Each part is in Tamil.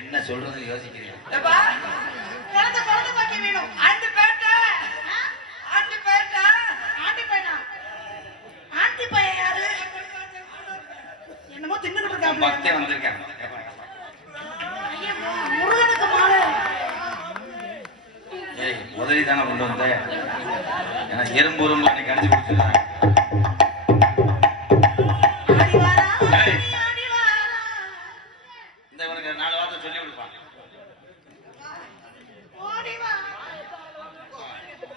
என்ன சொல்றது யோசிக்கிறேன். என்னமோ தின்னுட்டு இருக்காங்க. பக்தே வந்திருக்கேன். ஏய் முதலி தானே கொண்டு வந்தேன். ஏன்னா எறும்பு உரும்பு அன்னைக்கு அடிச்சு கொடுத்துருக்காங்க. இந்த இவனுக்கு 4 வார்த்தை சொல்லி கொடுப்பாங்க.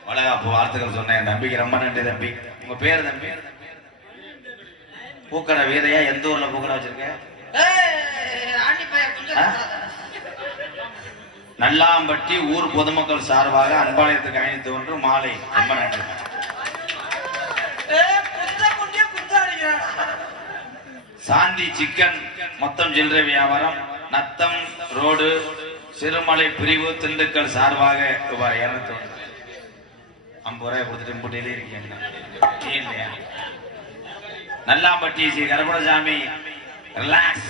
வளகாப்பு வார்த்தைகள் சொன்னேன். என் தம்பிக்கு ரொம்ப நன்றி தம்பி. உங்க பேரு தம்பி? பூக்கடை வீரையா? எந்த ஊர்ல பூக்கடை வச்சிருக்க? நல்லாம்பட்டி ஊர் பொதுமக்கள் சார்பாக அன்பாலயத்துக்கு அணிந்து ஒன்று மாலை. ரொம்ப நன்றி. சாந்தி சிக்கன் மொத்தம் சில்லறை வியாபாரம் நத்தம் ரோடு சிறுமலை பிரிவு திண்டுக்கல் சார்பாக ரூபாய் 250 ரூபாய் கொடுத்துட்டு முட்டையிலே இருக்கீங்க. இல்லையா? நல்லாம்பட்டி ஸ்ரீ கருப்பணசாமி ரிலாக்ஸ்.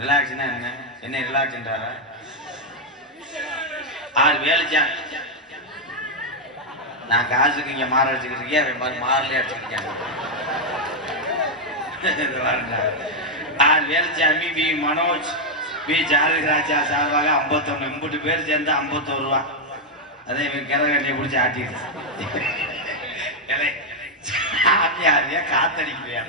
ரிலாக்ஸ்னா என்ன? என்ன ரிலாக்ஸ் என்றாரா? 6 வேலைச்சா நான் காசுக்கு இங்க மாற அடிச்சுக்கிட்டு இருக்கேன். மாறலே அடிச்சுக்கிட்டேன். 6 வேலைச்சாமி பி மனோஜ் பி ஜாரதிராஜா சார்பாக 51. 50 பேர் சேர்ந்தா 51 ரூபா. அதே கிரகண்டியை பிடிச்சி ஆட்டிட்டு சாமியாரியா காத்தடிக்கிறியா?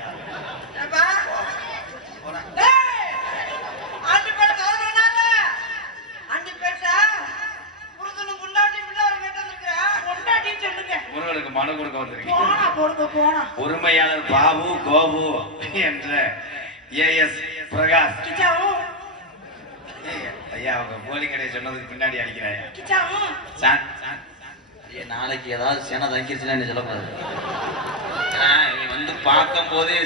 முருகனுக்கு மனு கொடுக்க வந்திருக்கீங்க. உரிமையாளர் பாபு கோபு என்ற AS பிரகாஷ். ஐயா அவங்க போலிங் கடையை சொன்னதுக்கு பின்னாடி அடிக்கிறாயா? நாளைக்கு ஏதாவது சேனை தங்கிருச்சுன்னா என்ன சொல்லக்கூடாது. வந்து பார்க்கும் போதே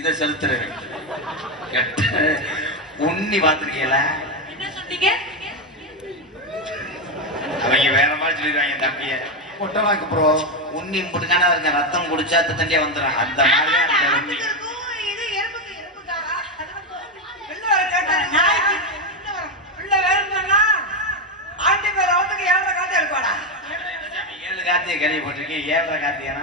இதை செலுத்துறேன். உண்ணி பார்த்துருக்கீங்களா? அவங்க வேற மாதிரி சொல்லிடுவாங்க தம்பிய கொட்டலாக்கு ப்ரோ. உண்ணி முட்டுக்கான இருக்க ரத்தம் குடிச்சா தண்டியா வந்துடும். அந்த மாதிரி அந்த உண்ணி காத்திய கேள்விப்பட்டிருக்கீங்க. 7 காத்தியானா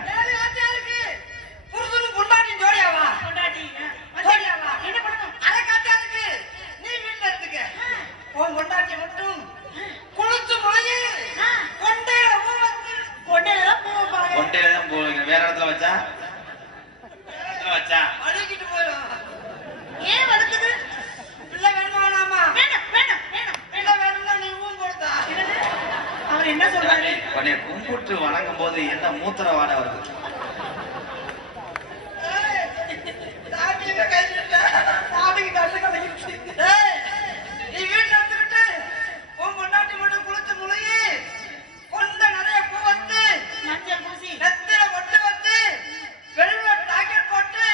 கொண்டையில்தான் போவீங்க. வேற இடத்துல வச்சா வச்சா அழுகிட்டு போயிடும். ஏன் வளர்க்குது? பிள்ளை வேணுமானாமா? பிள்ளை வேணும்னா நீ ஊன் கொடுத்தா அவர் என்ன சொல்றாரு? உன்னை கும்பிட்டு வணங்கும் போது என்ன மூத்திர வாடை வருது? நீ வீட்டுல வந்துட்டு உன் பொண்டாட்டி மட்டும் குளிச்சு முழுகி கொண்ட நிறைய பூ வச்சு நெத்தில கொட்டு வச்சு வெல்வெட் ஜாக்கெட் போட்டு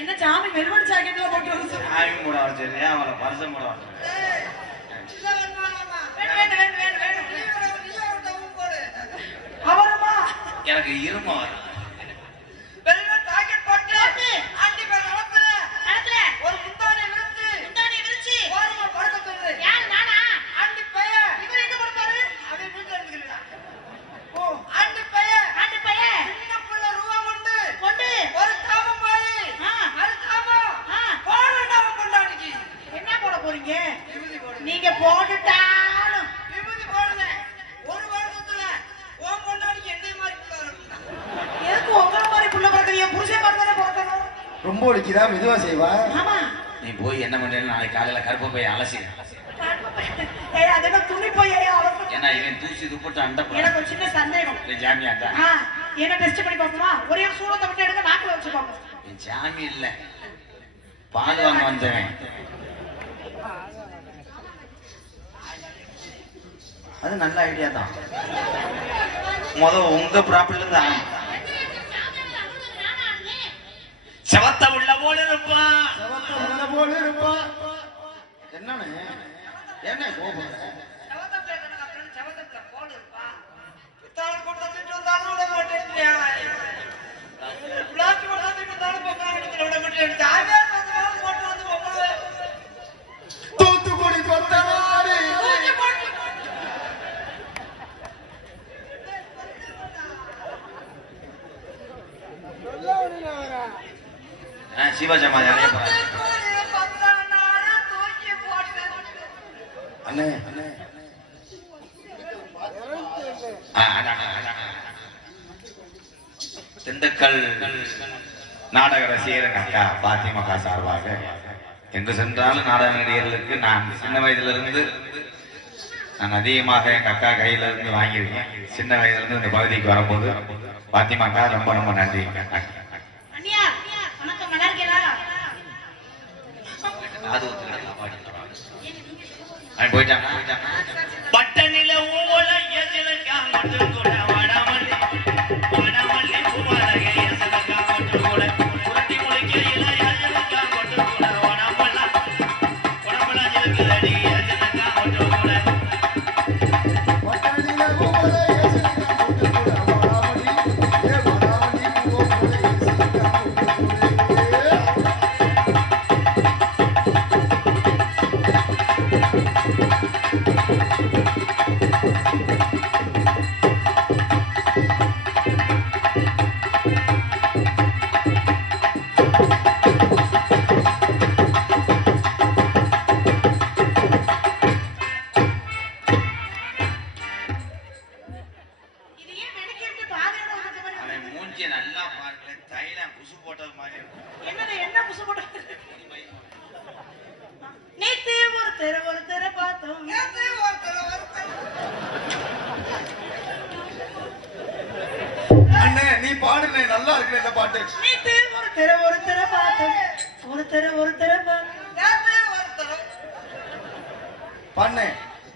என்ன சாமி வெல்வெட் ஜாக்கெட்ல போட்டு வந்து சாமி மூட வச்சிருக்கேன். அவளை பரிசம் மூட வச்சிருக்கேன். எனக்கு இரும வரும். ஒரு முந்தானை விரிச்சு ஓரமா படுக்க சொல்லு. யார் நானா? ஆண்டி பைய. இவர் எங்க படுப்பாரு? அவன் வீட்டுல இருக்குறா. ஓ ஆண்டி பைய சின்ன புள்ள ரூபா கொண்டு ஒரு சாபம் போய் அது சாபம் போடுடா கொண்டாடிக்கு. என்ன போட போறீங்க? நீங்க போட்டுட்டாலும் விபூதி போடுங்க. ஒரு வருஷத்துல ஓம் கொண்டாடிக்கு என்ன மாதிரி புள்ள வரும்? எதுக்கு உங்கள மாதிரி புள்ள பிறக்கறிய? புருஷன் பிறந்தனே பிறக்கணும். ரொம்ப ஒலிக்குதா? மெதுவா செய்வா. ஆமா. நீ போய் என்ன பண்றேன்னு நாளைக்கு காலையில கருப்பு போய் அலசி. ஏய் அதென்ன துணி போய் அலசி. ஏன்னா இவன் தூசி துப்பட்டு அண்ட. எனக்கு ஒரு சின்ன சந்தேகம். நீ ஜாமியாட்டா? என்ன டெஸ்ட் பண்ணி பாப்போமா? ஒரே ஒரு சூளத்தை மட்டும் எடுங்க நாக்குல வச்சு பாப்போம். நீ ஜாமி இல்ல. பால் வாங்க வந்தவன். அது நல்ல ஐடியா தான். உங்க ப்ராப்ளம் தான். செவத்த உள்ள போல இருப்பா. என்னன்னு என்ன கோபம்? தூத்துக்குடி கொத்த சிவசமாதி அடைய போறாரு. அண்ணே அண்ணே திண்டுக்கல் நாடக ரசிகர் அக்கா பாத்திமக்கா சார்பாக எங்கு சென்றாலும் நாடக நடிகர்களுக்கு நான் சின்ன வயதிலிருந்து நான் அதிகமாக எங்க அக்கா கையில இருந்து வாங்கியிருக்கேன். சின்ன வயதுல இருந்து இந்த பகுதிக்கு வரும்போது பாத்திமாக்கா ரொம்ப ரொம்ப நன்றி. அண்ணியா வணக்கம், நல்லா இருக்கீங்களா? போயிட்டாங்க பட்டணில ஊவல எசலக்கா மட்டும் கூட வடமல்லி வடமல்லி பூவலகை எசலக்கா மட்டும் கூட புரட்டி முளைக்கையில எசலக்கா மட்டும் கூட வடமல்ல வடமல்ல இருக்குதடி எசலக்கா மட்டும் கூட பட்டணில ஊவல ஏசலக்கா மட்டும் கூட வடமல்லி ஏ வடமல்லி பூவோ கூட ஏசலக்கா மட்டும் இது ஏன் மெனக்கிட்டு பாதையோட வந்த மாதிரி அவன் மூஞ்சிய நல்லா பாருங்களேன், தைலம் குசு போட்டது மாதிரி இருக்கும். என்னது என்ன புசு போட்டு நேத்து ஒருத்தர பார்த்தோம். அண்ணே நீ பாடுனே நல்லா இருக்கு இந்த பாட்டு. நேத்து ஒருத்தர பார்த்தோம். ஒருத்தர பார்த்தோம். பண்ணே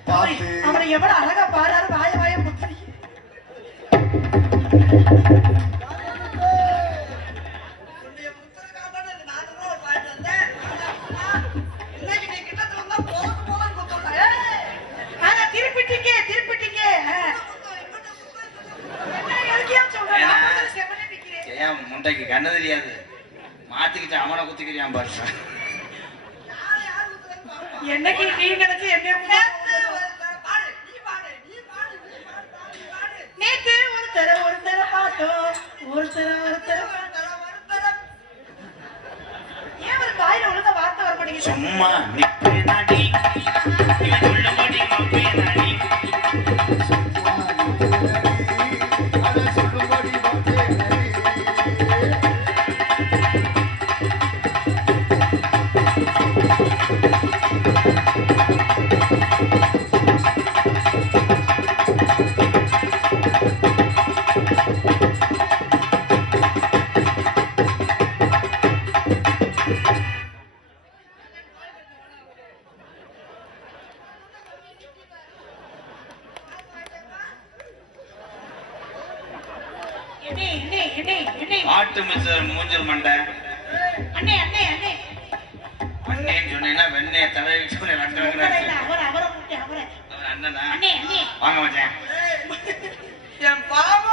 பாத்து அவரை எவ்வளவு அழகா பாடுறாரு, வாய முத்தரி. ஆனா திருப்பிட்டீங்க என்ன எதுக்கியா சொல்றேன்? நான் வந்து செவனே நிக்கிறேன். ஏன் முண்டைக்கு கண்ணு தெரியாது, மாத்திக்கிட்டு அவனை குத்திக்கிறியான் பாருங்க. என்னைக்கு நீ நினைச்சு என்ன நேத்து ஒருத்தர பார்த்தோம். ஒருத்தர ஏன் ஒரு வாயில ஒழுங்கா வார்த்தை வர மாட்டேங்குது? சும்மா நிப்பேனாடி இவன் சொல்லும்படி மப்பேனாடி அதை சொல்லும்படி வந்தேனடி. என்ன ஆட்டு மிஸ்டர் மூஞ்சல் மண்டை அண்ணே அண்ணேன்னு சொன்னீங்கன்னா வெண்ணெய தடவிட்டு ரெண்டு அவரை கூட்டி அவரை அவர் அண்ணனா அண்ணே வாங்க மச்சான். என் பாவம்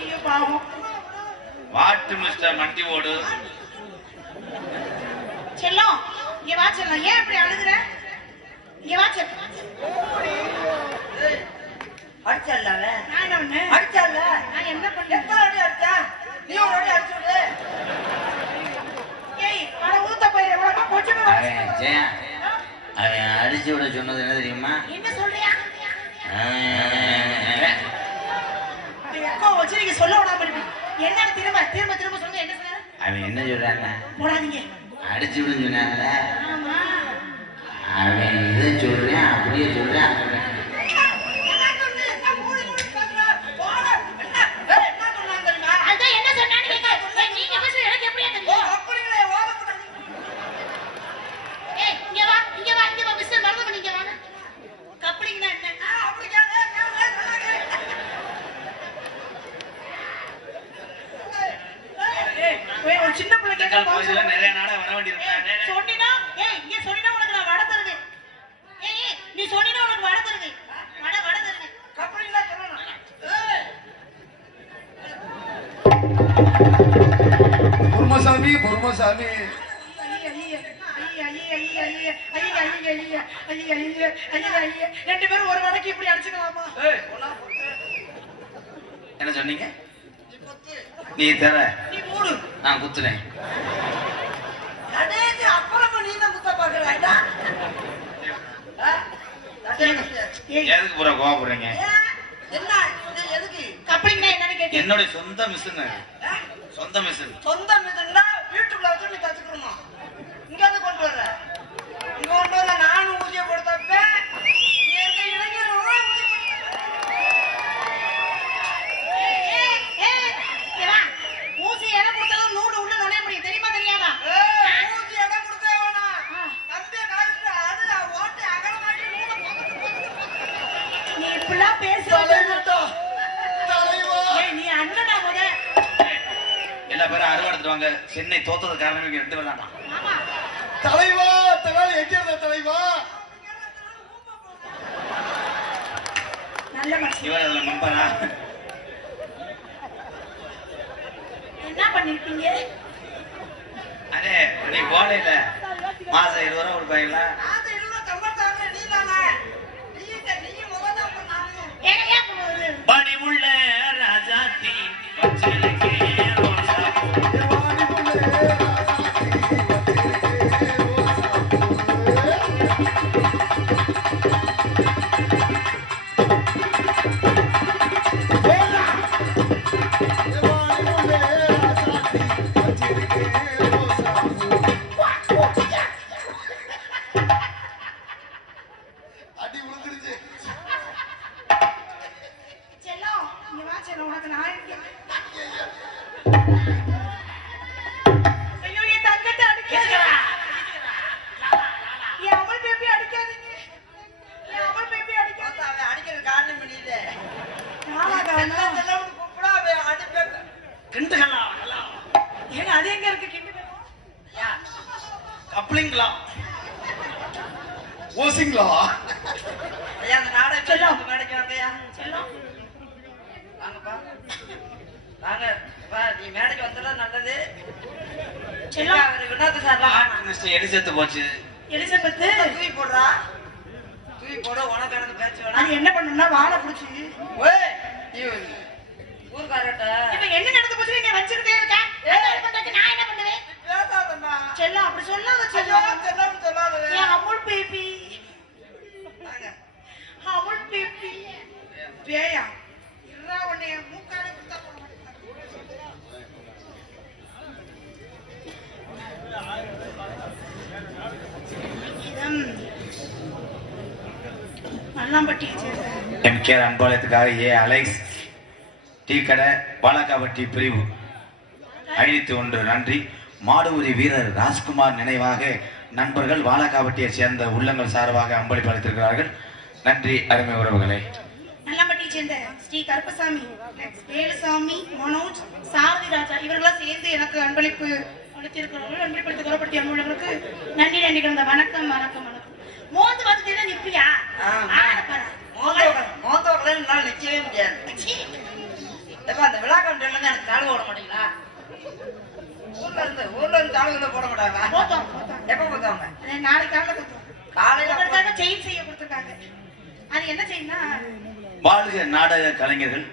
ஐயோ பாவம். வாட்டு மிஸ்டர் மண்டி ஓடு செல்லம் இங்க வா செல்லம், ஏன் இப்படி அழுகுற? இங்க வா செல்லம். அடிச்சல்ல நான் என்ன பண்ணேன்? அடிச்சல்ல நான் என்ன பண்ணேன்? எத்தனை அடி அடிச்சா? நீ ஒரு அடி அடிச்சு விடு. ஏய் அட ஊத்த போயிரு, உனக்கு கொஞ்சமே அவன் ஜெயா அவன் அடிச்சு விட சொன்னது என்ன தெரியுமா? என்ன சொல்றியா? எப்போ வச்சு நீங்க சொல்ல விடாம இருப்பீங்க. என்னன்னு திரும்ப சொல்லுங்க. என்ன சொன்னாரு? அவன் என்ன சொல்றான்? போடாதீங்க. அடிச்சு விட சொன்னாங்கல்ல, ஆமா அவன் இதை சொல்றேன் அப்படியே சொல்றேன். அதான் என்ன சொன்னான்னு கேட்க. நீங்க பேச எனக்கு எப்படியா தெரியும்? ஏய் இங்க வா மிஸ்டர் மறந்து நீங்க வாங்க. கப்ளிங்னா என்ன? ஏய் ஒரு சின்ன பிள்ளை கேட்க கோயில்ல நிறைய நாடகம் வர வேண்டியிருக்காங்க. சொன்னினா இங்க சொன்னினா உனக்கு நான் வடை தருவேன். ஏய் நீ சொன்னினா உனக்கு வடை தருவேன். வடை தருவேன். கப்பலிங்களா சொல்லணும். பொறுமசாமி ரெண்டு பேரும் ஒரு வடக்கு இப்படி அடிச்சுக்கலாமா? என்ன சொன்னீங்க? நீ தர நீ 3 குடு. நான் குத்துறேன். கடைசி அப்புறமா நீ தான் குத்த பாக்குறாடா. ஏய், எதுக்கு பூரா கோவப்படுறீங்க? என்ன இது எதுக்கு? கப்ளிங்னா என்னன்னு கேட்டீங்க? என்னுடைய சொந்த மிஷின், சொந்த மிஷின். சொந்த மிதன்னா வீட்டுக்குள்ள வச்சு நீ கத்துக்கணும். இங்க வந்து கொண்டு வர்ற. இங்க கொண்டு வர நானும் ஊதிய போடுத்தப்ப நீ எங்க இளைஞர் ஊதிய ஊசி எடை கொடுத்தாலும் நூடு உள்ள நுழைய முடியும், தெரியுமா தெரியாதா? ஊதி இடம் கொடுத்தே வேணா. கம்பிய காய்ச்சி அது ஓட்டி அகலமாட்டி நூலை நீ இப்படிலாம் பேச நீ அண்ணனா முத. எல்லா பேரும் அறுவடைத்துட்டு வாங்க. சென்னை தோத்தது காரணம் இவங்க 2 பேர் தான். ஆமா, தலைவா தலைவா எங்க இருந்த தலைவா? நல்ல மனுஷன். இவர் அதுல மெம்பரா? என்ன பண்ணிருக்கீங்க? அதே நீ போடையில மாசம் 20 ரூபா கொடுப்பாங்கல்ல? நாங்க இருந்த தம்பத்தாங்க நீ தானே. நீ முதல்ல அப்ப நானு. ஏன் ஏன் போகுது? படி உள்ள ராஜாத்தி வச்சிருக்கே ரோசா பூ. தேவானி முல்லே ராசாத்தி வச்சிருக்கே ரோசா பூ. தேவானி முல்லே ராசாத்தி வச்சிருக்கே ரோசா பூ. அடி விழுந்துருச்சு. செல்லம், இங்க வா செல்லம், உனக்கு நான் இருக்கேன். ஐயோ, என் தங்கத்தை அடிக்காதீங்க. என் அவள் பேபி அடிக்காதீங்க. என் அவள் பேபி அடிக்காதீங்க. அவன் அடிக்கிறது காரணம் பண்ணிட்டு நாளாக செல்லம் கூப்பிடா அவன் அடிப்பேன். கிண்டுகளா ஏங்க அது எங்க இருக்கு கிண்டு பேரும்? கப்ளிங்களா? ஓசிங்களா? ஐயா அந்த நாடகம் செல்லம். மேடைக்கு வந்தையா? செல்லம், வாங்கப்பா வாங்க பா, நீ மேடைக்கு வந்தா நல்லது. செல்லம். அவர் வினோத் சார் எலி செத்து போச்சு. எலிசபெத்து தூக்கி போடுறா. தூக்கி போட உனக்கு எனக்கு பேச்சு வேணாம். அது என்ன பண்ணணும்னா வாழை புடிச்சு ஓய் ஊர்காரட்ட இப்ப என்ன நடந்து போச்சு நீங்க வச்சுக்கிட்டே இருக்க. நான் என்ன பண்ணுவேன்? பேசாதம்மா. செல்லம், அப்படி சொல்லாத ஐயோ செல்லம். செல்லம் சொல்லாத. என் அமுல் பேபி, வாங்க. அமுல் பேபி. பேயா இருடா, உன்னைய மூக்கால குத்தா போட மாட்டேன். நல்லாம்பட்டியை சேர்ந்த எம்கே அன்பாலயத்துக்காக அலெக்ஸ் டீ கடை பாலக்காபட்டி பிரிவு 51 நன்றி. மாடுபுரி வீரர் ராஜ்குமார் நினைவாக நண்பர்கள் வாழக்காவட்டியை சேர்ந்த உள்ளங்கள் சார்பாக அன்பளிப்பு அளித்திருக்கிறார்கள். நன்றி அருமை உறவுகளே. நல்லாம்பட்டியை சேர்ந்த ஸ்ரீ கருப்பசாமி, வேலுசாமி, மனோஜ், சாரதி ராஜா இவர்களாம் சேர்ந்து எனக்கு அன்பளிப்பு அளித்திருக்கிறார்கள். அன்பளிப்பு தரப்பட்ட அன்புள்ளவர்களுக்கு நன்றி நன்றி கலந்த வணக்கம் வணக்கம் வணக்கம். மோந்து பார்த்துட்டு நிப்பியா? மோத்தோக்கல என்னால நிக்கவே முடியாது. எப்ப அந்த விழா கமிட்டில இருந்து எனக்கு தாழ்வு போட மாட்டீங்களா? ஊர்ல இருந்து தாழ்வுல போட மாட்டாங்களா? போத்தோம். எப்ப போத்தாங்க? நாளைக்கு காலைல போத்தோம். காலையில உங்களுக்காக செயின் செய்ய கொடுத்துருக்காங்க. அது என்ன செய்யனா? வாழ்க நாடக கலைஞர்கள்,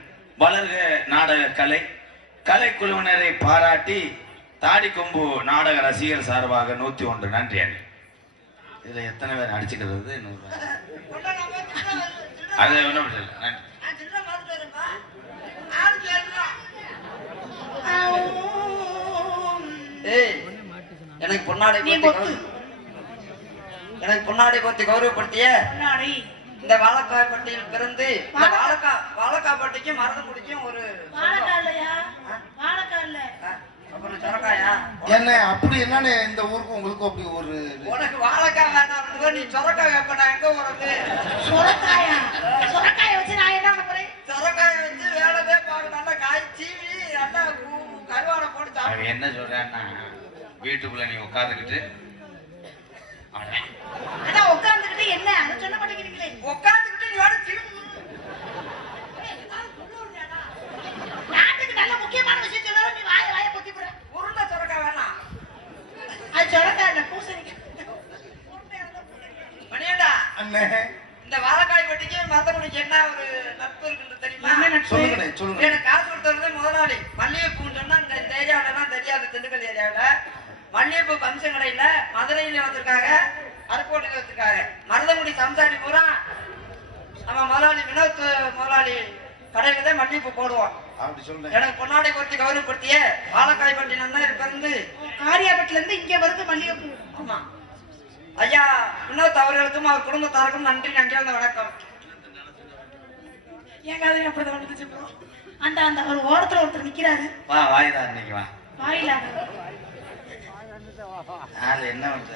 வளர்க நாடக கலை. கலைக்குழுவினரை பாராட்டி தாடி கொம்பு நாடக ரசிகர் சார்பாக 101 நன்றி அண்ணி. இதுல எத்தனை பேர் அடிச்சுக்கிறது? அது ஒன்றும் இல்லை. நன்றி. எனக்கு பொன்னாடை போத்தி கௌரவப்படுத்திய முன்னாடி இந்த வாழக்காப்பட்டியில் பிறந்து வாழக்காப்பட்டிக்கும் மருதங்குடிக்கும் ஒரு வாழைக்காய் இல்லையா? வாழைக்காய் இல்ல. அப்புறம் சொரக்காயா? என்ன அப்படி என்னன்னு இந்த ஊருக்கு உங்களுக்கு அப்படி ஒரு உனக்கு வாழைக்காய் வேண்டாம், நீ சொரக்காய் வைப்ப, நான் எங்க உனக்கு சொரக்காயா? சொரக்காயை வச்சு நான் என்ன பண்றேன்? சொரக்காயை வச்சு வேலைதே பார்க்க நல்லா காய் சீவி நல்லா கருவாடை போட்டு சாப்பிடு. அவன் என்ன சொல்றான்னா, வீட்டுக்குள்ள நீ உட்காந்துக்கிட்டு அதான் உட்கார்ந்துகிட்டு என்ன அதை சொல்ல மாட்டேங்கிறீங்களே. உட்காந்துக்கிட்டு நீ வாட திரும்பி நாட்டுக்கு நல்ல முக்கியமான விஷயம் சொல்ல நீ வாய பொத்தி போற. உருண்டை சொரக்காய் வேணாம். அது சொரக்காய் இல்ல, பூசணிக்காய். மணியண்டா, அண்ணே இந்த வாழைக்காய் பட்டிக்கு மருதங்குடிக்கு என்ன ஒரு நட்பு இருக்குன்னு தெரியுமா? என்ன நட்பு? சொல்லுங்க சொல்லுங்க. எனக்கு காசு கொடுத்தது முதலாளி. மல்லிகைப்பூன்னு சொன்னா இந்த ஏரியாவிலாம் தெரியாது. திண்டுக்கல் ஏரியாவில மல்லிகைப்பூ பம்சம் கடையில மதுரையில வந்திருக்காங்க, அருக்கோட்டையில வந்திருக்காங்க. மருதங்குடி சம்சாரி பூரா நம்ம முதலாளி வினோத் முதலாளி கடையில தான் மல்லிகைப்பூ போடுவோம். அப்படி சொல்றேன். எனக்கு பொன்னாடை பொறுத்து கௌரவப்படுத்திய பாலக்காய் பட்டினம் தான் இருந்து காரியாபட்டில இருந்து இங்க வருது மல்லிகைப்பூ. ஆமா ஐயா வினோத் அவர்களுக்கும் அவர் குடும்பத்தாருக்கும் நன்றி நன்றியார்ந்த வணக்கம். என் காலையில அப்படிதான் வந்துச்சு bro. அந்த அந்த ஒரு ஓரத்துல ஒருத்தர் நிக்கிறாரு. வா வாயிடா இன்னைக்கு வா. வாயில ஆள் என்ன பண்ற?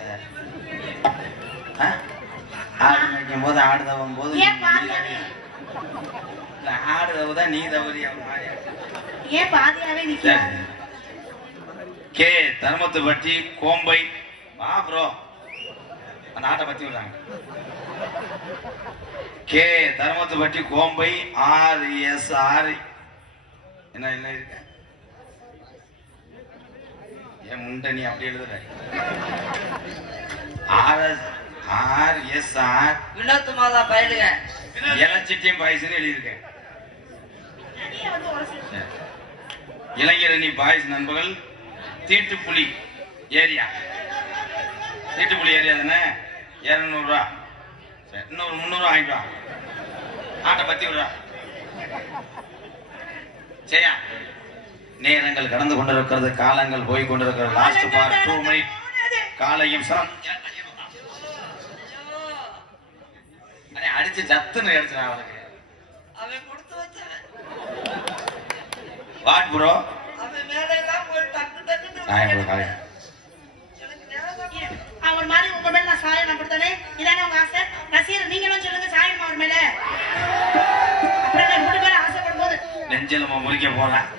ஆடு நிற்கும் போது ஆடு தவும் போது ஏன் பாதியாவே ஆடு தவுதான் நீ தவறி அவன் மாதிரி. ஏன் பாதியாவே நிக்கிறாரு? கே தர்மத்துப்பட்டி கோம்பை வா ப்ரோ. அந்த ஆட்டை பத்தி விடுறாங்க. கே தர்மத்துப்பட்டி கோம்பை RSR என்ன என்ன இருக்க? ஏன் முண்டை நீ அப்படி எழுதுற? RSR வினோத் மாதா பயிலுங்க இளச்சிட்டியம் பாய்ஸ்னு எழுதியிருக்கேன். தனியா வந்து உரசி. இளைஞரணி பாய்ஸ் நண்பர்கள் தீட்டுப்புலி ஏரியா. தீட்டுப்புலி ஏரியா தானே? 200 ரூபா. சரி இன்னொரு 300 வாங்கிட்டு வா. ஆட்டை பத்தி விடுறா. சரியா? நேரங்கள் கடந்து கொண்டிருக்கிறது, காலங்கள் போய் கொண்டிருக்கிறது. Last part 2 minute. காலையும் அடிச்சு ஜத்துன்னு எடுத்துறான் அவனுக்கு. அவன் கொடுத்து வச்சவன். What bro? அவன் மேலெல்லாம் போய் டக்கு டக்குன்னு நான் இப்போ காலை எனக்கு நேரம் அவர் மாதிரி உங்க மேல நான் சாயம் அப்படித்தானே? இதானே உங்க ஆசை? ரசிகர் நீங்களும் சொல்லுங்க சாயம் அவர் மேல. அப்புறம் நான் இப்படி மேல ஆசைப்படும் போது நெஞ்சில முறிக்க போறேன்.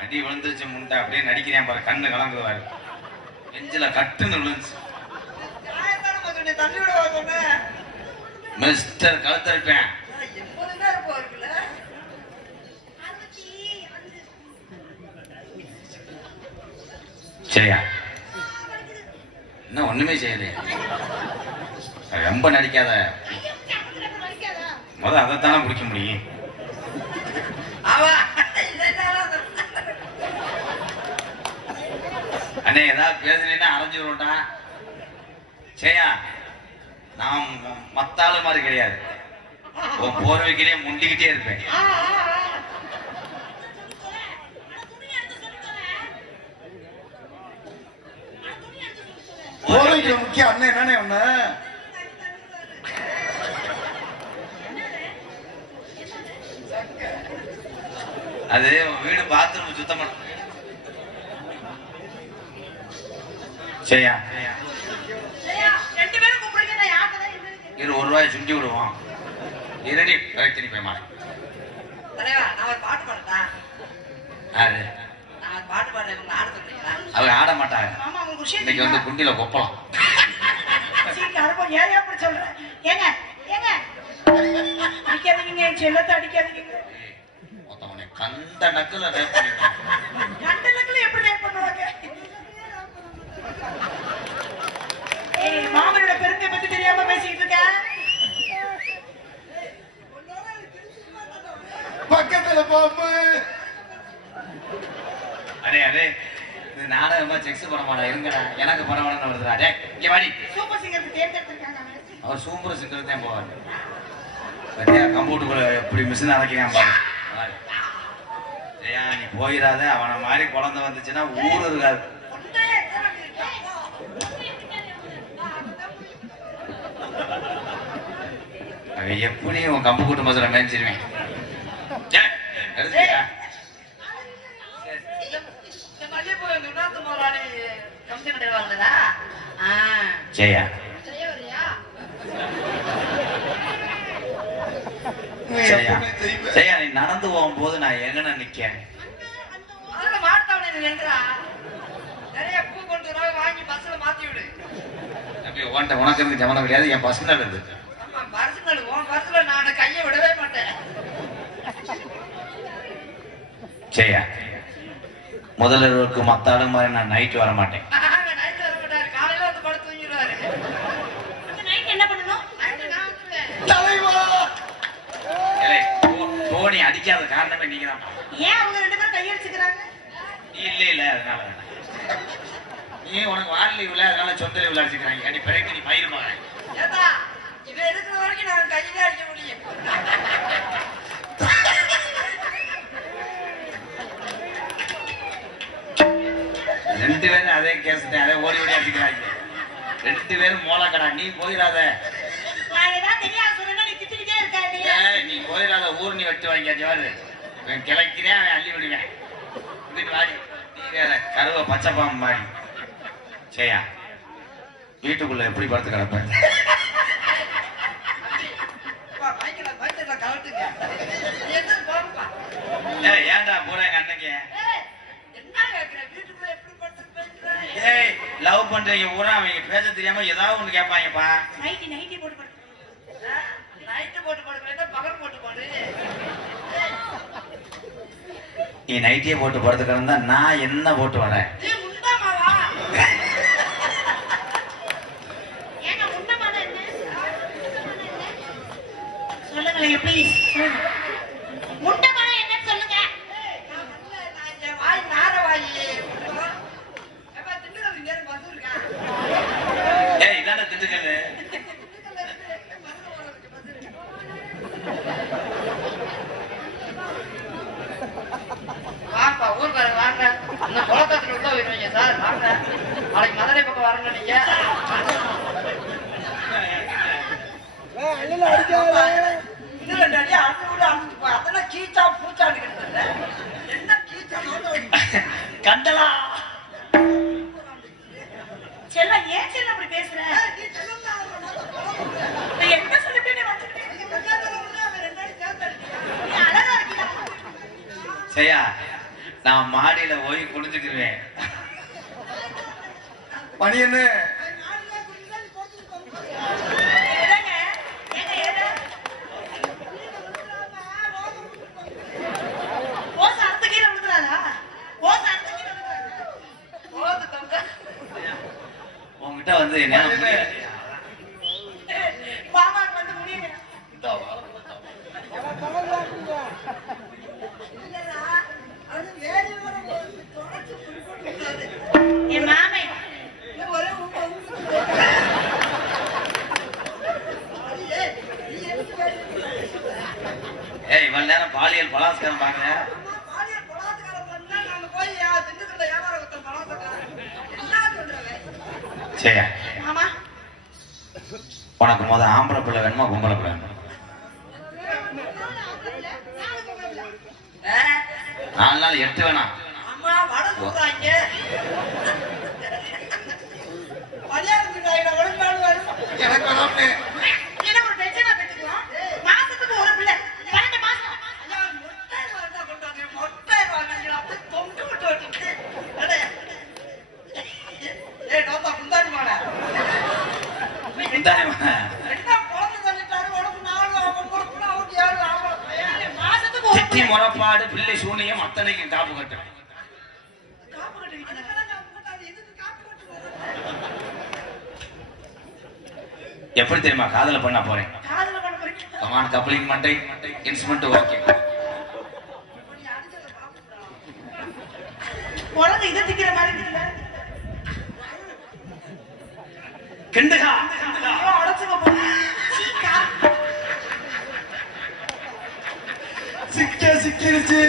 அடி விழுந்துச்சு முண்டை அப்படியே நடிக்கிறேன் பாரு. கண்ணு கலங்குவாரு. நெஞ்சில கட்டுன்னு விழுந்துச்சு. தண்ணி விட சொன்னேன். மிஸ்டர் கழுத்தரிப்பேன். எப்போதுமே இருப்போம் இருக்குல்ல. சரியா? இன்னும் ஒண்ணுமே செய்யலையே. ரொம்ப நடிக்காத. முதல்ல அதைத்தானே பிடிக்க முடியும். அண்ணே ஏதாவது பேசுனீங்கன்னா அரைஞ்சு விட்டான். சரியா? நான் மத்தாளு மாதிரி கிடையாது. உன் போர்வைக்கிலே முண்டிக்கிட்டே இருப்பேன். போதைக்கு முக்கியம் அண்ணன் என்னன்னே ஒண்ணு. அது வீடு பாத்ரூம் சுத்தம் பண்ண. சரியா? ரெண்டு பேரும் கூப்பிடுங்க. நான் யார்கிட்ட இரு 1 ரூபாய் சுண்டி விடுவோம். இரடி கரெக்ட் போய் மாலை. தலைவா நான் ஒரு பாட்டு பாடுறேன். அது நான் ஒரு பாட்டு பாடுறேன். உங்க ஆட சொல்றீங்களா? அவங்க ஆட மாட்டாங்க. ஆமா உங்களுக்கு விஷயம் இன்னைக்கு வந்து குண்டில கொப்பலாம். ஏன் அப்படி சொல்றேன்? ஏங்க ஏங்க அடிக்காதீங்க, செல்லத்தை அடிக்காதீங்க. மொத்தவனை கண்ட நக்குல ரேப் பண்ணிடுவேன். கண்டனங்களை எப்படி ரேப் பண்ணுவாங்க? ஏய் மாமனோட பெருமை பத்தி தெரியாம பேசிட்டு இருக்க. பக்கத்துல பாம்பு. அடே அடே இது நாடகமா செக்ஸ் பண்ண மாட்டா இருங்கடா. எனக்கு படம் வேணும்னு வருதுடா. டே இங்க வாடி. சூப்பர் சிங்கருக்கு தேர்ந்தெடுத்திருக்காங்க. அவர் சூப்பர் சிங்கர் தான் போவார். பத்தியா கம்ப்யூட்டருக்குள்ள எப்படி மிஷின் அரைக்கிறான் பாரு. ஏயா நீ போயிடாத. அவனை மாதிரி குழந்தை வந்துச்சுன்னா ஊர் இருக்காது. அவன் எப்படி உன் கம்பு கூட்டு மசுரை மேய்ச்சிருவேன். எடுத்துக்கியா? இந்த மல்லிகைப்பூ எங்க வினோத் முதலாளி கம்சன் கடையில் வாங்கினதா? ஜெயா செய்ய வரியா? ஜெயா ஜெயா நீ நடந்து போகும்போது நான் எங்கன நிக்கேன். அதுல மாட்டாவணி நின்றா. நிறைய பூ கொண்டு வர வாங்கி பஸ்ல மாத்தி விடு. தம்பி உனக்கு இருந்து ஜமனம் கிடையாது. என் பசங்க இருந்து ஆமா பர்சனல் உன் பர்சனல நான் கையை விடவே மாட்டேன். ஜெயா முதல்வருக்கு மத்தாலும் மாதிரி நான் நைட் வர மாட்டேன். நைட் சோனி அடிக்காத காரணமே நீங்க தான். ஏன் அவங்க 2 பேரும் கையடிச்சுக்கிறாங்க? நீ இல்ல அதனால நீ உனக்கு வார லீவ்ல அதனால சொந்த லீவ்ல அடிச்சுக்கிறாங்க. அடி பிறகு நீ பயிருமா ஏதா இவ இருக்கிற வரைக்கும் நான் கையில அடிக்க முடியும். 2 பேரும் அதே கேஸ் அதே ஓடி அடிச்சுக்கிறாங்க. 2 பேரும் மோளக்கடா. நீ போயிடாத. நான் ஏதாவது தெரியாத சொன்னா நீ திட்டிக்கிட்டே இருக்காதே. நீ போயிடாத. ஊர் நீ வெட்டு வாங்கியாச்சு. கிளைக்கிறேன் அவன் அள்ளி விடுவேன். இதுக்கு வாடி நீ வேற கருவ பச்சை பாம்பு மாடி. சரியா வீட்டுக்குள்ள எப்படி படுத்து கிடப்பேன்? ஏன்டா போற எங்க அன்னைக்கு லவ் பண்றீங்க பூரா அவங்க பேச தெரியாம ஏதாவது ஒண்ணு கேட்பாங்கப்பா. நைட்டி போட்டு படுத்து. நைட்டு போட்டு போடுறேன் பகல் போட்டு போடு. நீ நைட்டியே போட்டு படுத்து கிடந்தா நான் என்ன போட்டு வரேன்? சொல்லுங்களேன் எப்படி முண்டமான என்ன சொல்லுங்க. வாய் நார வாய் இதான திண்டுக்கல். வாப்பா ஊருக்கு வாங்க. இந்த குளத்தத்துல உள்ள வருவீங்க சார். வாங்க நாளைக்கு மதுரை பக்கம் வரணும் நீங்க. கண்டலா செல்லம் ஏன் செல்லம் அப்படி பேசுற? என்ன சொல்லிட்டு அழகா இருக்கீங்க. சரியா நான் மாடியில போய் குடிச்சுக்குவேன். மணி என்ன உங்ககிட்ட வந்து என்ன என் மாமே இவ்வளவு நேரம் பாலியல் பலாத்காரம் பாக்குற. சரியா மாமா உனக்கு ஆம்பளை பிள்ளை வேணுமா பொம்பளை பிள்ளை வேணுமா? 4 நாள் 8 வேணாம். அம்மா வடை சுடுறாங்க. கல்யாணத்துக்கு ஒழுங்காடு வரும். எனக்கு என்ன ஒரு பிரச்சனை பெற்றுக்கலாம். மாசத்துக்கு ஒரு பிள்ளை 12 மாசம். ஐயா மொட்டை வாங்க கொண்டாங்க. மொட்டை வாங்க அப்படியே தொங்க விட்டு வச்சுட்டு நோத்தா குந்தாடி மாட முந்தானே என்ன குழந்தை தள்ளிட்டாரு. உனக்கு 4 அவங்களுக்கு அவருக்கு 7 ஆகும். மாசத்துக்கு ஒரு சித்தி முறப்பாடு பிள்ளை சூனியம் அத்தனைக்கும் காப்பு கட்டும். காப்பு கட்டி வைக்கணும். எப்படி தெரியுமா காதல பண்ண போறேன். காதுல பண்ண போறீங்க. கமான் கப்ளிங் மண்டை இன்ஸ்ட்ருமெண்ட் ஓகே. குழந்தை இதை திக்கிற மாதிரி இல்ல. கிண்டுகா அடைச்சுக்க போறேன். சிக்கிருச்சு.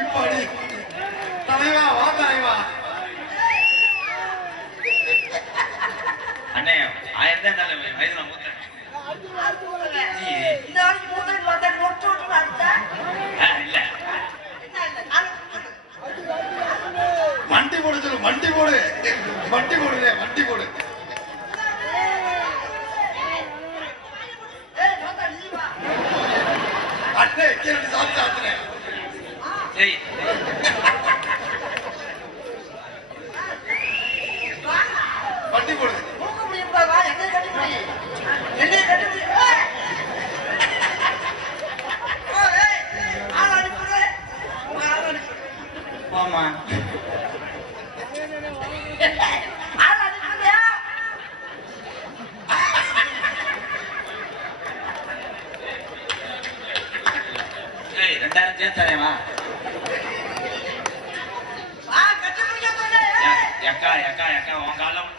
இப்படி தலைவா வா தலைவா. அண்ணே 1000 தான் வயதுல மூத்த இந்த ஆளுக்கு மூத்தது பார்த்தா நொட்டு விட்டு அடிச்சா இல்ல என்ன இல்ல நாலு வண்டி போடு சொல்லு. வண்டி போடு. வண்டி போடுதே வண்டி போடு. நோத்தா நீ வா. அண்ணே கேட்டு சாப்பிட்டு ஆத்துறேன். சரி வண்டி போடு. மூக்க முடியக்கூடாதா? என்னைய கட்டி முடி. என்னைய கட்டி முடி. ஆள் அனுப்புது. ஆள் அனுப்புது. ஆமா ஆள் அனுப்புதியா? எல்லாம் சேர்த்தாரேவா கட்டி பிடிக்க சொன்னேன். எக்கா எக்கா எக்கா உன் காலம்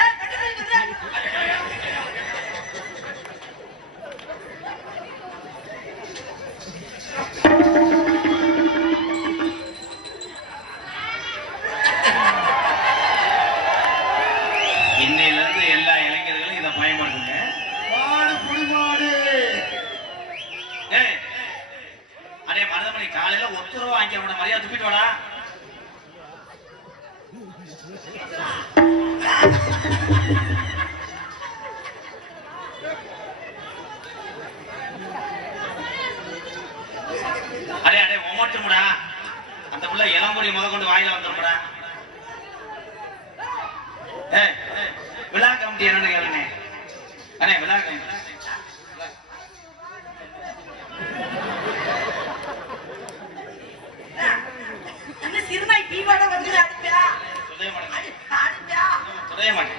ஏய், கட்டி பிடிக்க சொன்னேன். இன்னையில இருந்து எல்லா இளைஞர்களும் இதை பயன்படுத்துங்க. மாடு புடிமாடு ஏய், அடே மருதமணி காலையில ஒத்துரவா வாங்கிக்க மரியாதை துப்பிட்டு வாடா. அடே அடே ஒமட்டுமுடா, அந்த புள்ள இளம்பொடி முத கொண்டு வாயில வந்துருமுடா. ஏய், விழா கமிட்டி என்னன்னு கேளுங்க. அண்ணே விழா கமிட்டி அந்த சிறுநாய் தீவாட வந்து அடிப்பா. சொல்லவே மாட்டேன் அடிப்பா. சொல்லவே மாட்டேன்.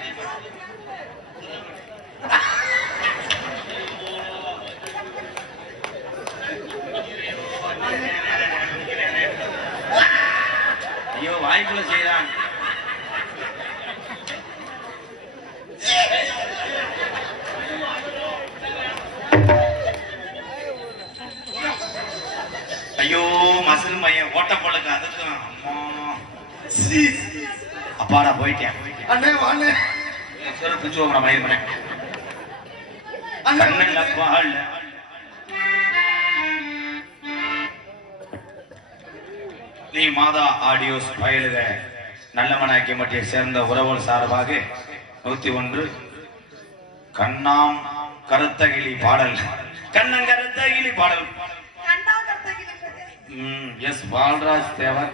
ஐயோ வாய்ப்புல செய்யறான். ஐயோ மசில் மையம் ஓட்ட பொழுக்கு அதுக்கும் அம்மா சீ. அப்பாடா போயிட்டேன். அண்ணே வாண்ணே சொல்லு பிடிச்சு போகிற மயிர் பண்ணேன். அண்ணே கண்ணில் பால் நீ மாதா ஆடியோஸ் பயிலுக நல்லமனாக்கி மட்டியை சேர்ந்த உறவுகள் சார்பாக 101 கண்ணாம் கருத்தகிளி பாடல் கண்ணங்கருத்தகிளி பாடல் எஸ் பால்ராஜ் தேவர்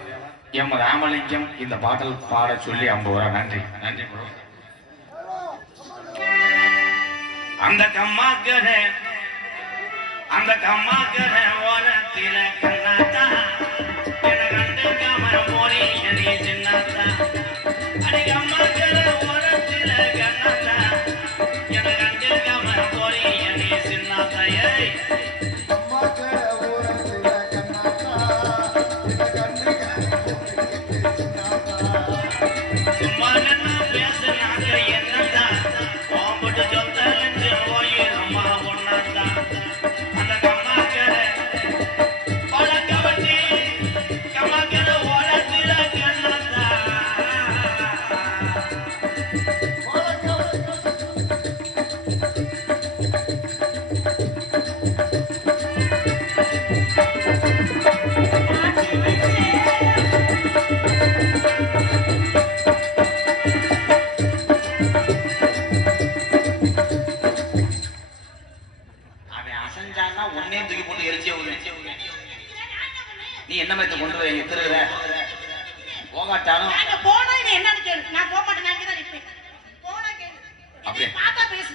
எம் ராமலிங்கம் இந்த பாடல் பாட சொல்லி 50 ரூபா. நன்றி நன்றி ப்ரோ. அந்த கம்மாக்கர ஓரத்தில கண்ணாத்தா என கண்டு கமர போரி நீ சின்னத்தா. அடி கம்மாக்கர ஓரத்தில கண்ணாத்தா என கண்டு கமர போரி நீ சின்னத்தா. ஏய் அம்மாக்க ஊரத்தில கண்ணாத்தா இந்த கண்ணுக்கு சும்மா நின்னு பேசுனாங்க என்னதா ஓம்பட்டு சொத்தலஞ்சு ஓயிரம்மா ஒன்னதா. அந்த கம்மாக்கர பழக்கவட்டி கம்மாக்கர ஓரத்தில கண்ணாத்தா. அவன் அசஞ்சான்னா உன்னையும் தூக்கி போட்டு எரிச்சே விடுவேன். நீ என்ன மாதிரி கொண்டு போய் திருடுற போகாட்டாலும் நாங்க போனா இவன் என்னன்னு கேளு. நான் போக மாட்டேன், நான் இங்கதான் நிப்பேன். போனா கேளு. அப்படியே. நீ பார்த்தா பேசு.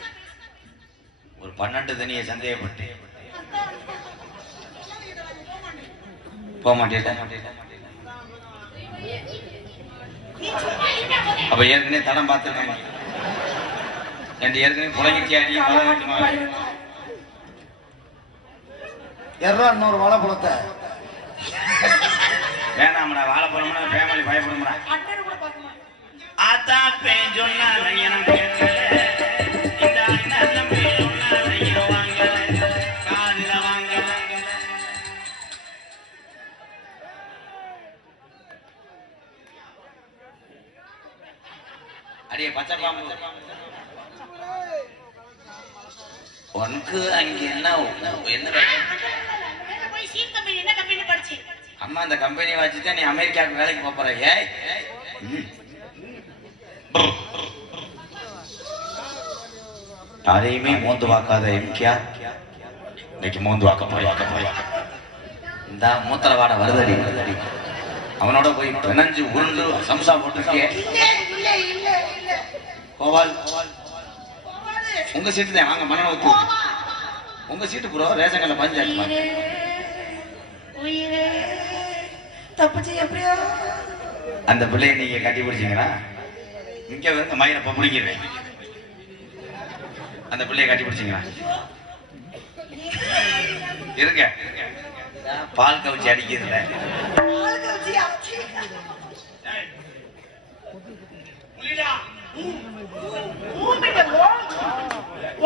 ஒரு 12 தனியை சந்தேகப்பட்டு போக மாட்டேன். நீ சும்மா இருக்க போதே. அப்ப ஏற்கனவே தடம் பார்த்துருக்காங்க. என் ஏற்கனவே புலங்கிட்டியாடி எர்ரா இன்னொரு வாழைப்பழத்தை வேணாம்டா வாழைப்பழம்னா ஃபேமிலி பயப்படும்டா. அண்ணனை கூட பார்க்க மாட்டேன். ஆத்தா பேன் சொன்னா எனக்கு கேட்கல. இந்த அண்ணன் தம்பி சொன்னா ஐயோ வாங்கல காதுல வாங்கல. அடியே பச்சை பாம்பு உனக்கு அங்க என்ன என்ன வேலை? வேலை போய் சீன் கம்பெனி என்ன கம்பெனி படிச்சு? அம்மா இந்த கம்பெனியை வச்சுட்டு நீ அமெரிக்காவுக்கு வேலைக்கு போக போற. ஏய் யாரையுமே மோந்து வாக்காத எம்கேஆர் இன்னைக்கு மோந்து வாக்க போய் இந்த மூத்திர வாட வருதடி. அவனோட போய் பிணைஞ்சு உருண்டு சம்சா போட்டுருக்கே. இல்ல இல்ல இல்ல. கோபால் உங்க சீட்டு தான் வாங்க மன ஊத்து. உங்க சீட்டு ப்ரோ ரேஷன் கடையில் பஞ்சாயத்து உயிரே உயிரே தப்பிச்சு எப்படியோ. அந்த பிள்ளையை நீங்க கட்டி பிடிச்சீங்களா? இங்க வந்து மயிரப்ப பிடிக்கிறேன். அந்த பிள்ளையை கட்டி பிடிச்சீங்களா? இருங்க பால் கவுச்சி அடிக்கிறதுல ஆளுக்கு வச்சு அடிச்சு. ஊம்பிட்ட ஓம்.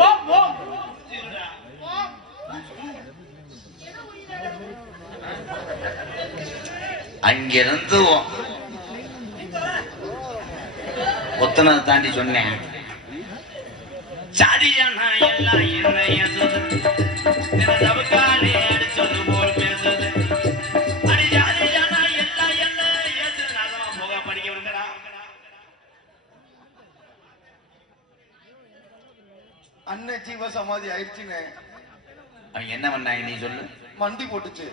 ஓம், ஓம். அங்கிருந்து ஒத்தனதை தாண்டி சொன்னேன். சாதியானா எல்லாம் என்னைய சொல்லுது, நமக்காலே அடிச்சது போல் பேசுது. அடி சாதியானா எல்லாம் என்ன ஏது நான் முக படிக்க விடுங்கடா. அண்ணன் ஜீவ சமாதி ஆயிடுச்சுன்னு அவன் என்ன பண்ணாங்க நீ சொல்லு. மண்டி போட்டுச்சு.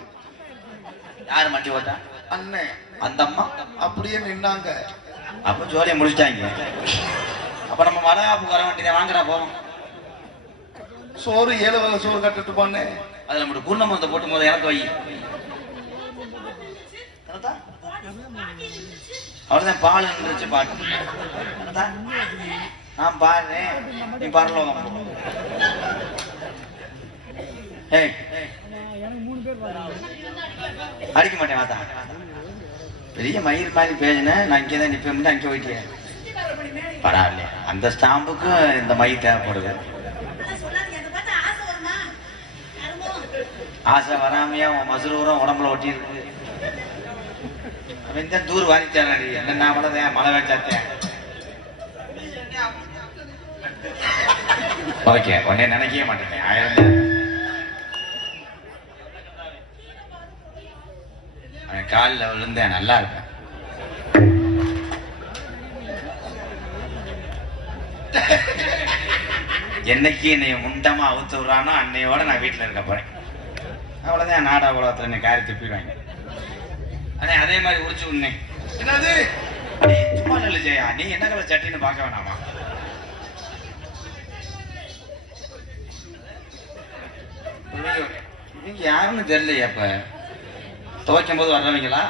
யாரு மண்டி போட்டா? அண்ணன் அந்த அம்மா அப்படியே நின்னாங்க. அப்ப ஜோலியை முடிச்சிட்டாங்க. அப்ப நம்ம வளகாப்பு வர வேண்டியதை வாங்குறா போவோம். சோறு 7 வகை சோறு கட்டுட்டு போனேன். அதுல மட்டும் பூர்ணமத்தை போட்டு போது எனக்கு வை. அவ்வளவுதான் பால் இருந்துச்சு பாட்டு. நான் பாடுறேன் நீ பரலோகம் போ. ஏய் அடிக்க மாட்டேன் வாத்தா. பெரிய மயிர் மாதிரி பேசினேன். நான் இங்கேதான் நிப்பேன். அங்கே போயிட்டேன். பரவாயில்லையா அந்த ஸ்டாம்புக்கு இந்த மை தேவைப்படுது. ஆசை வராமையா உன் மசுரூரம் உடம்புல ஒட்டி இருக்கு. அவன் தான் தூர் வாரிச்சாடி என்ன அவ்வளோதான் மழை வச்சாத்தேன். ஓகே உடனே நினைக்கவே மாட்டேன். 1000 அவன் காலில் விழுந்தேன். நல்லா இருப்பேன். என்னைக்கு என்னை முண்டமா அவுத்து விடுறானோ அன்னையோட நான் வீட்டுல இருக்க போறேன். அவ்வளவுதான். நாடக உலகத்துல என்னை காரி துப்பிடுவாங்க. அதே மாதிரி உரிச்சு உன்னே என்னது சும்மா நல்ல ஜெயா நீ என்ன கலர் சட்டின்னு பார்க்க வேணாமா? நீங்க யாருன்னு தெரியலையே. அப்ப துவைக்கும் போது வர்றவங்களா?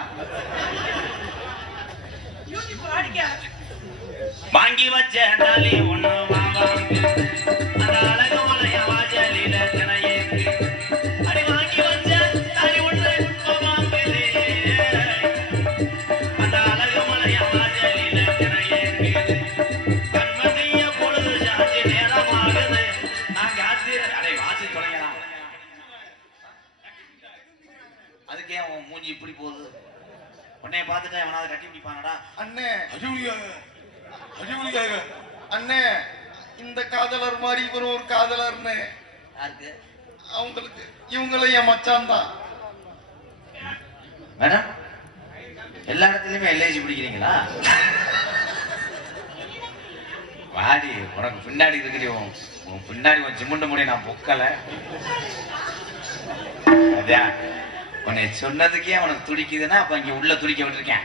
வாங்கி வச்ச தாலி ஒண்ணு அந்த அழகு மலைய வாஜலில தினையேந்து அடி வாங்கி வச்ச தாலி ஒண்ணு அந்த அழகு மலைய வாஜலில தினையேந்து கண்மதிய பொழுது சாந்தி நேரமாகுது. நான் காத்து அடை வாசி தொடங்கலாம். அதுக்கே உன் மூஞ்சி இப்படி போகுது. உன்னைய பார்த்துட்டா எவனாவது கட்டி பிடிப்பானடா? அண்ணே அண்ணே இந்த காதலர் மாதிரி இவர் ஒரு காதலர்னு. யாருக்கு? அவங்களுக்கு இவங்களும் என் மச்சான் தான். மேடம் எல்லா இடத்துலயுமே எல்ஐசி பிடிக்கிறீங்களா? வாடி உனக்கு பின்னாடி இருக்கிற உன் பின்னாடி உன் சிமுண்டு முடி நான் பொக்கல. அதா உன்னை சொன்னதுக்கே உனக்கு துடிக்குதுன்னா அப்ப இங்க உள்ள துடிக்க விட்டுருக்கேன்.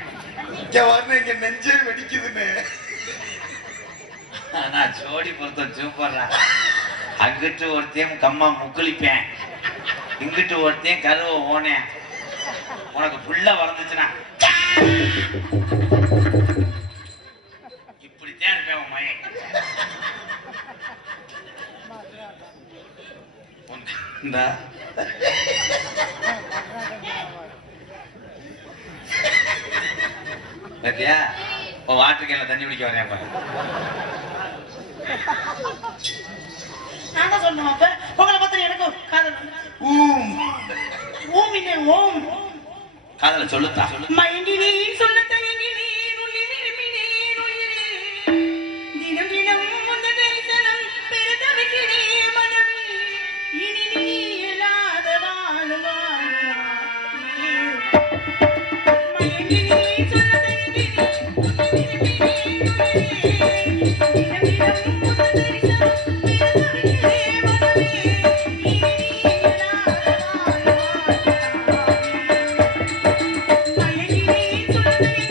இங்க வரணும் இங்க நெஞ்சே வெடிக்குதுன்னு. நான் ஜோடி பொறுத்த சூப்பர்றா. அங்கிட்டு ஒருத்தையும் கம்மா முக்குளிப்பேன், இங்கிட்டு ஒருத்தையும் கருவை ஓனேன். உனக்கு புள்ள வளர்ந்துச்சுன்னா இப்படித்தான் இருப்பேன். உன் மயன் இந்தா பாத்தியா உன் வாட்டருக்கேல தண்ணி குடிக்க வரேன். பாரு நான் தான் சொன்னேன். அப்ப உங்களை பார்த்து எனக்கும் காதல் ஓமினே ஓம் காதல சொல்லுத்தா. மைண்டினே சொல்ல தயங்கினே உள்ளே விரும்பினேன் உயிரே தினம் தினம் உந்த தரிசனம் பெருத வைக்கிறே மனமே இனி நீ இல்லாத வாழுமா மைண்டினே சொல்ல தயங்கினே உள்ளே விரும்பினேன் உயிரே தினம் தினம் உந்த தரிசனம் பெருத வைக்கிறே மனமே இனி நீ இல்லாத வாழுமா மயங்கினே சொல்ல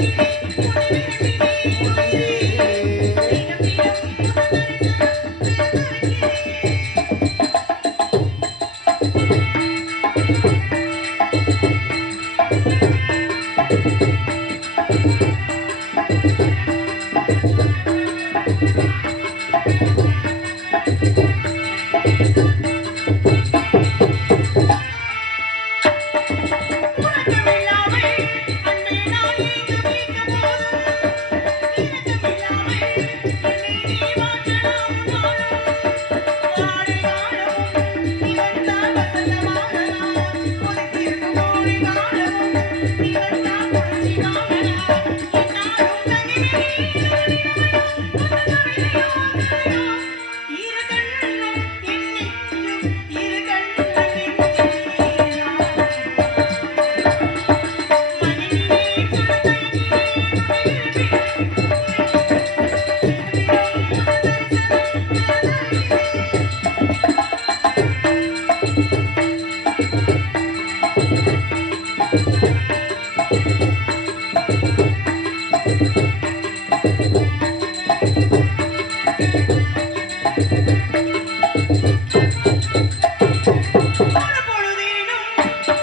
ஒரு பொழுதேனும்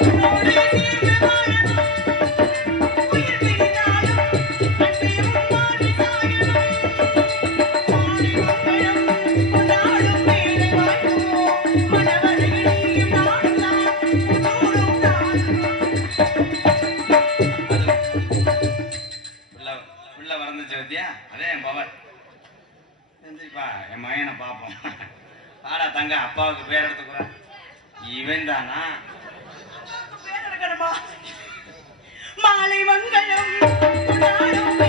உன்னோடு சேர்ந்து வாழணும். உயிர் பிரிந்தாலும் அன்பே உன்மார்பில் சாயணும். மாலை மங்களம் கொண்டாடும் வேளை வாழ்த்துவோம். மனவரையில் நீயும் நானும் தான் உன்னோடும் புள்ள வரந்துச்சு பத்தியா? அதே என் பவர். எந்திரிப்பா, என் மகனை பார்ப்போம். பாடா தங்க, அப்பாவுக்கு பேர் எடுத்துக்கூட. இவன் தானா? பேர் எடுக்கணுமா? மாலை மங்களம் கொண்டாடும்